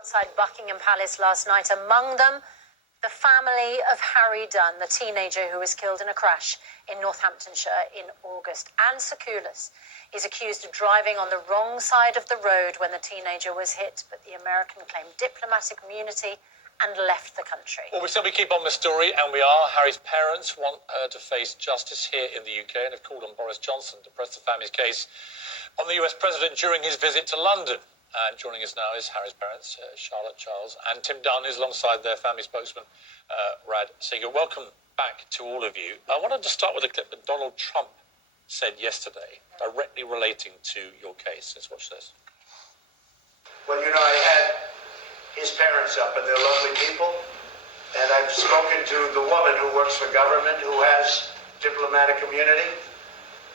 Outside Buckingham Palace last night, among them the family of Harry Dunn, the teenager who was killed in a crash in Northamptonshire in August. Anne Secoulis is accused of driving on the wrong side of the road when the teenager was hit, but the American claimed diplomatic immunity and left the country. Well, we said we keep on the story, and we are. Harry's parents want her to face justice here in the UK and have called on Boris Johnson to press the family's case on the US president during his visit to London. And joining us now is Harry's parents, Charlotte, Charles, and Tim Dunn, who's alongside their family spokesman, Radd. Welcome back to all of you. I wanted to start with a clip that Donald Trump said yesterday, directly relating to your case. Let's watch this. Well, you know, I had his parents up, and they're lovely people. And I've spoken to the woman who works for government, who has diplomatic immunity.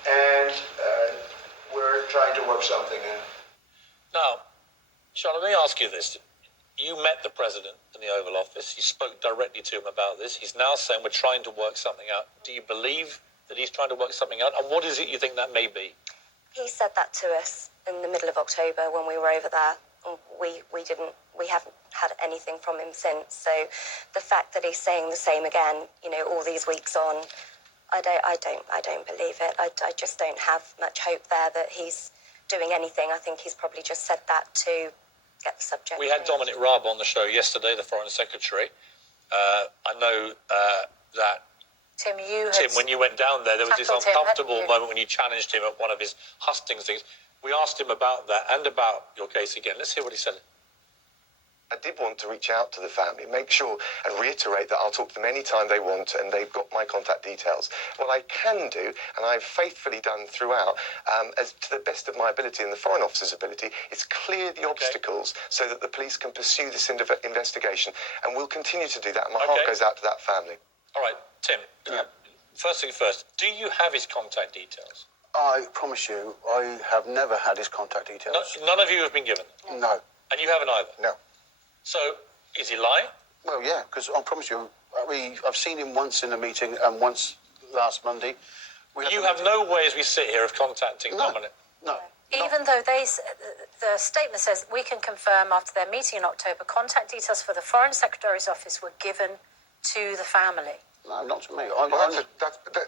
And we're trying to work something out. Now, Charlotte, let me ask you this. You met the president in the Oval Office. You spoke directly to him about this. He's now saying we're trying to work something out. Do you believe that he's trying to work something out? And what is it you think that may be? He said that to us in the middle of October when we were over there. We haven't had anything from him since. So the fact that he's saying the same again, you know, all these weeks on, I don't believe it. I just don't have much hope there that he's doing anything. I think he's probably just said that to get the subject. We had Dominic Rabb on the show yesterday, the Foreign Secretary. I know that Tim, when you went down there was this uncomfortable moment when you challenged him at one of his hustings things. We asked him about that and about your case again. Let's hear what he said. I did want to reach out to the family, make sure and reiterate that I'll talk to them anytime they want, and they've got my contact details. What I can do, and I've faithfully done throughout, as to the best of my ability and the Foreign Office's ability, is clear the obstacles so that the police can pursue this investigation. And we'll continue to do that. My heart goes out to that family. All right, Tim, first thing first, do you have his contact details? I promise you, I have never had his contact details. None of you have been given? No. And you haven't either? No. So, is he lying? Well, yeah, because I promise you, I've seen him once in a meeting and once last Monday. You have no way, as we sit here, of contacting Dominic? No. Even though the statement says we can confirm after their meeting in October, contact details for the Foreign Secretary's office were given to the family. No, not to me.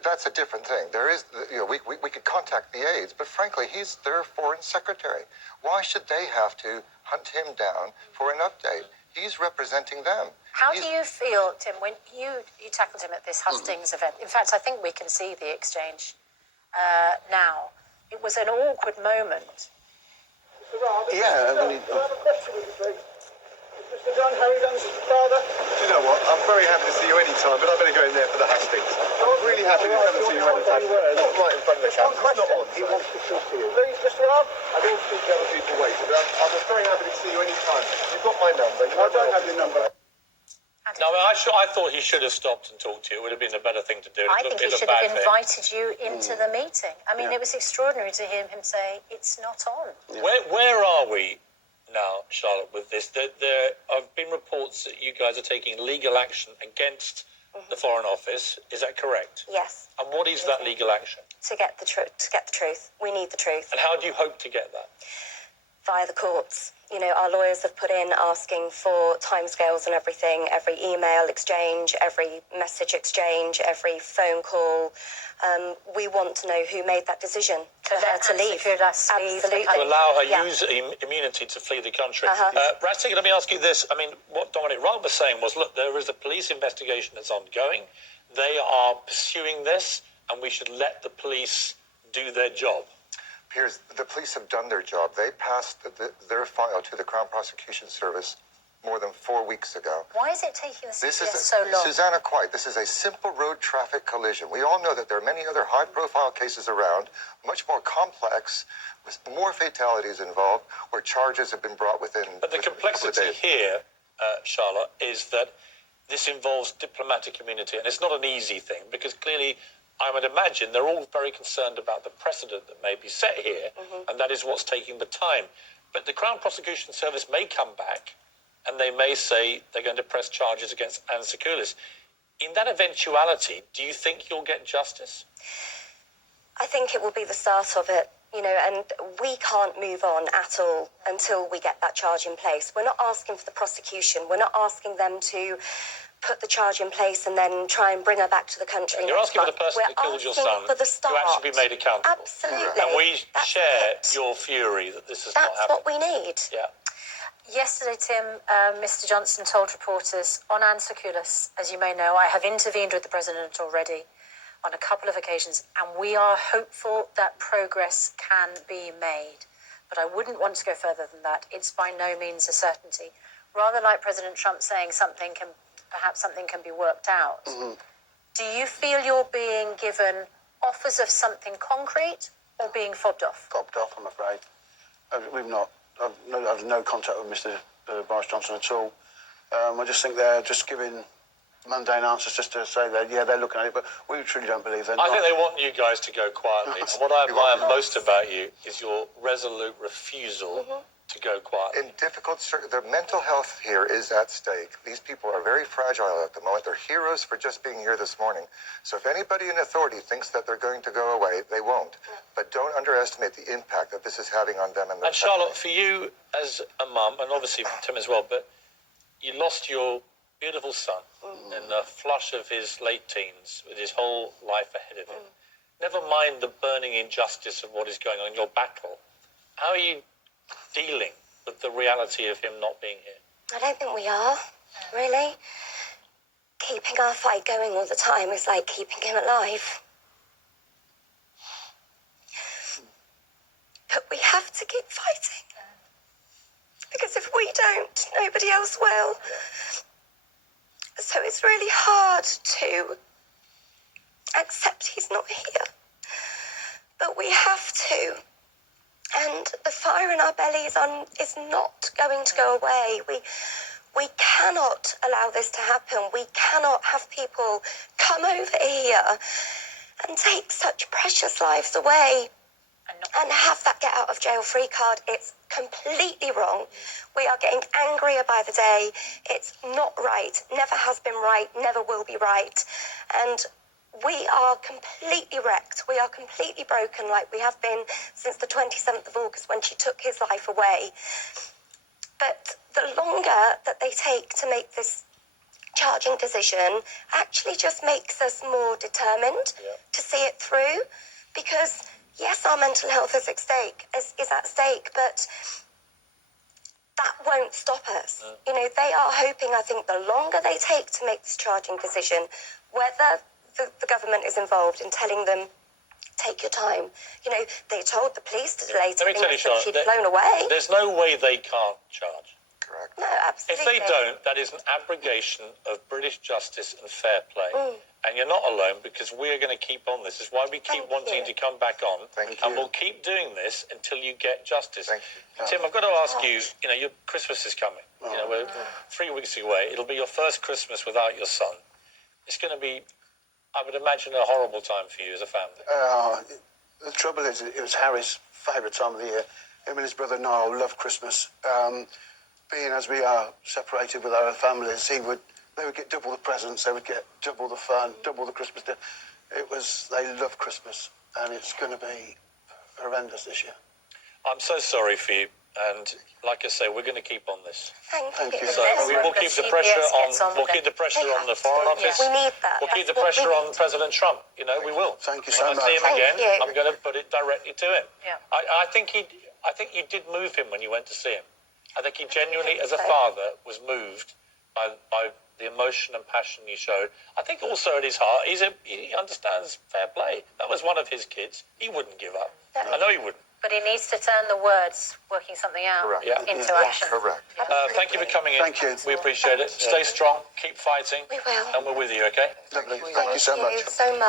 That's a different thing. There is, you know, we could contact the aides, but frankly, he's their foreign secretary. Why should they have to hunt him down for an update? He's representing them. How do you feel, Tim, when you tackled him at this hustings event? In fact, I think we can see the exchange now. It was an awkward moment. Yeah, I mean, I have a question with you, please. Mr. Dunn, Harry Dunn's father. Do you know what? I'm very happy to see you anytime, but I better go in there for the hustings. I'm really happy to come and see you anytime. Not right in front of the camera. It's not on. He wants to speak to you. Please, Mr. Radd. I don't speak to other people waiting, but I'm very happy to see you anytime. You've got my number. I don't have your number. No, I thought he should have stopped and talked to you. It would have been a better thing to do. I think he should have invited you into the meeting. I mean, it was extraordinary to hear him say, it's not on. Yeah. Where are we now, Charlotte, with this? There have been reports that you guys are taking legal action against the Foreign Office. Is that correct? Yes. And what is that legal action? To get the truth. We need the truth. And how do you hope to get that? Via the courts. You know, our lawyers have put in asking for timescales and everything, every email exchange, every message exchange, every phone call. We want to know who made that decision for her to leave. Absolutely. To allow her use immunity to flee the country. Radd, let me ask you this. I mean, what Dominic Rabb was saying was, look, there is a police investigation that's ongoing. They are pursuing this, and we should let the police do their job. Piers, the police have done their job. They passed their file to the Crown Prosecution Service more than 4 weeks ago. Why is it taking so long? Susanna, quite. This is a simple road traffic collision. We all know that there are many other high-profile cases around, much more complex, with more fatalities involved, where charges have been brought within. But the complexity here, Charlotte, is that this involves diplomatic immunity, and it's not an easy thing, because clearly, I would imagine they're all very concerned about the precedent that may be set here, and that is what's taking the time. But the Crown Prosecution Service may come back, and they may say they're going to press charges against Anne Secoulis. In that eventuality, do you think you'll get justice? I think it will be the start of it. and we can't move on at all until we get that charge in place. We're not asking for the prosecution. We're not asking them to put the charge in place and then try and bring her back to the country. You're asking for the person We're that killed your asking son for the to start. actually be made accountable. Absolutely. And we That's share it. your fury that this has not That's happened. what we need. Yeah. Yesterday, Tim, Mr. Johnson told reporters on Anne Secoulis, as you may know, I have intervened with the President already on a couple of occasions, and we are hopeful that progress can be made. But I wouldn't want to go further than that. It's by no means a certainty. Rather like President Trump saying perhaps something can be worked out. Mm-hmm. Do you feel you're being given offers of something concrete or being fobbed off? Fobbed off, I'm afraid. I've no contact with Mr. Boris Johnson at all. I just think they're just giving mundane answers just to say that, yeah, they're looking at it, but we truly don't believe they're not. I think they want you guys to go quietly. And what I admire most about you is your resolute refusal to go quietly. In difficult their mental health here is at stake. These people are very fragile at the moment. They're heroes for just being here this morning. So if anybody in authority thinks that they're going to go away, they won't. But don't underestimate the impact that this is having on them and their And Charlotte, for you as a mum, and obviously for Tim as well, but you lost your beautiful son in the flush of his late teens with his whole life ahead of him. Never mind the burning injustice of what is going on in your battle. How are you dealing with the reality of him not being here? I don't think we are, really. Keeping our fight going all the time is like keeping him alive. But we have to keep fighting. Because if we don't, nobody else will. So it's really hard to accept he's not here. But we have to. And the fire in our bellies is not going to go away. We cannot allow this to happen. We cannot have people come over here and take such precious lives away and have that get out of jail free card. It's completely wrong. We are getting angrier by the day. It's not right. Never has been right. Never will be right. And we are completely wrecked. We are completely broken, like we have been since the 27th of August when she took his life away. But the longer that they take to make this charging decision actually just makes us more determined to see it through. Because, yes, our mental health is at stake, but that won't stop us. They are hoping, I think, the longer they take to make this charging decision, whether the government is involved in telling them, take your time. They told the police to delay Let me tell you, Charlotte, she'd flown away. There's no way they can't charge. Correct. No, absolutely. If they don't, that is an abrogation of British justice and fair play. And you're not alone, because we are going to keep on this. This is why we keep wanting to come back on. And we'll keep doing this until you get justice. Thank you. Tim, I've got to ask you, your Christmas is coming. We're 3 weeks away. It'll be your first Christmas without your son. It's going to be, I would imagine, a horrible time for you as a family. The trouble is, it was Harry's favourite time of the year. Him and his brother Niall love Christmas. Being as we are separated with our families, they would get double the presents, they would get double the fun, double the Christmas dinner. They love Christmas, and it's going to be horrendous this year. I'm so sorry for you, and like I say, we're going to keep on this. Thank you. So we will keep the pressure on. We'll keep the pressure on the Foreign Office. We need that. We'll keep the pressure on President Trump. We will. Thank you so much. When I see him again, you. I'm going to put it directly to him. Yeah. I think you did move him when you went to see him. I think he genuinely, as a father, was moved by the emotion and passion you showed. I think also at his heart, he understands fair play. That was one of his kids. He wouldn't give up. I know he wouldn't. But he needs to turn the words, working something out, into action. Correct. Thank you for coming in. Thank you. We appreciate it. Stay strong. Keep fighting. We will. And we're with you, okay? Lovely. Thank you so much. So much.